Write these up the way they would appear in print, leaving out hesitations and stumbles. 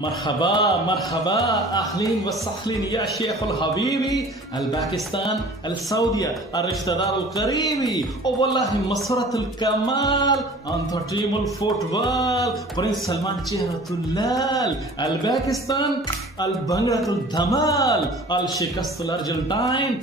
مرحبا مرحبا، اهلين وسهلين يا شيخ الحبيبي. الباكستان، السعودية، الرشتدار القريبي، والله مسرة الكمال انت تيم الفوتبال. برنس سلمان شهرة اللال. الباكستان البنگرة الدمال. الشکست الارجنتين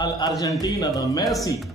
الارجنتين ذا ميسي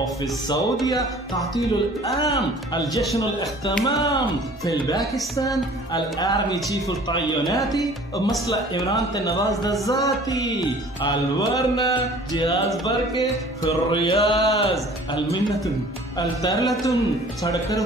وفي السعودية تعطيل الآن الجشن الاهتمام. في الباكستان الارمي تشيف الطعيوناتي مسلح إمران النواز الذاتي. الورنا جهاز بركة في الرياض. المنة الترلة سڑکر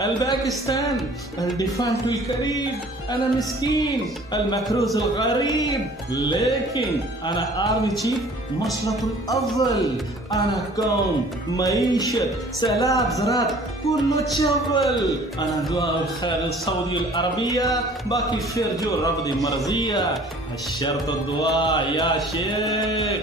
الباكستان الدفاع الكريم. أنا مسكين المكروز الغريب، لكن أنا آرمي تشيف مصلحة الأول. أنا كون معيشة سلاب زراعة كله تشبل. أنا دعاء الخير السعودية العربية باقي فير جو رب دي مرضية. الشرط الدعاء يا شيخ.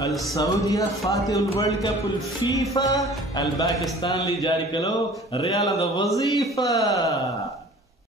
السعودية فاتح الورلد كاب الفيفا. الباكستان اللي جاري كلو ريال هذا وظيفة.